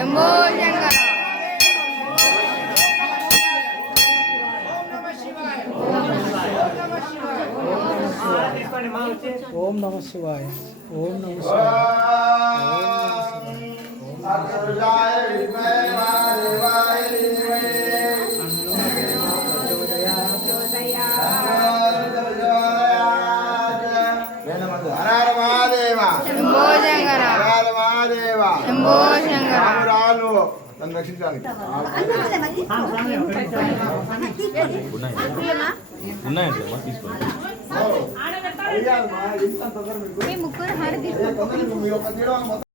శంభో శంకర ఓం నమ శివాయ ఓం నమ శివాయ శంభో శంకర శంభో శంకర నన్ను రక్షించడానికి ముగ్గురు హారతి